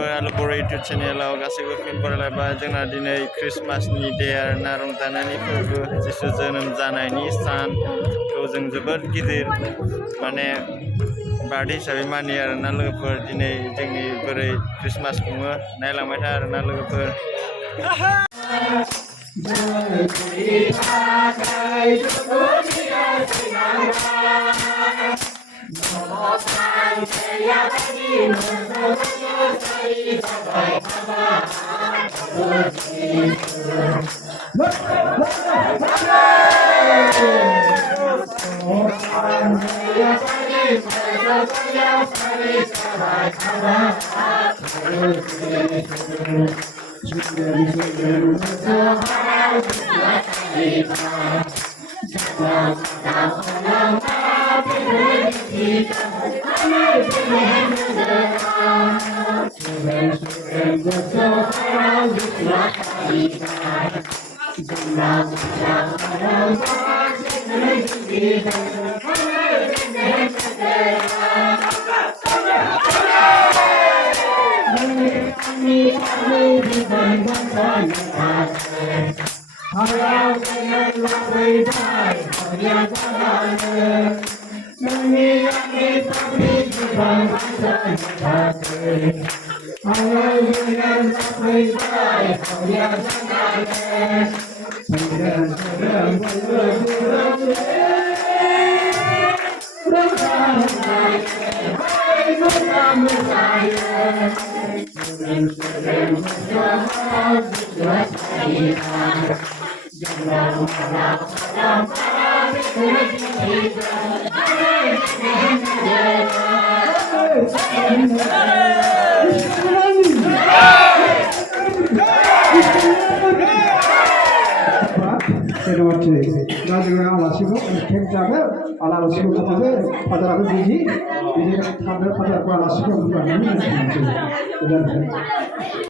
गासैखौबो आलु बर' इउटुब चेनेलाव गासैबो फिन बरायलायबाय जोंना दिनै ख्रिस्टमासनि डे आरोना रंजानायनि फोरबो जिसु जोनोम जानायनि सानखौ जों जोबोद गिदिर माने बार्थडे हिसाबै मानियो आरोना लोगोफोर दिनै जोंनि बोरै ख्रिस्टमास खुङो नायलांबाय था आरोना लोगोफोर 나중에 아마시고 캠자가 아나시고 가서 바다라고 되지 이제 타면 바다라고 아나시고 그러는 거지.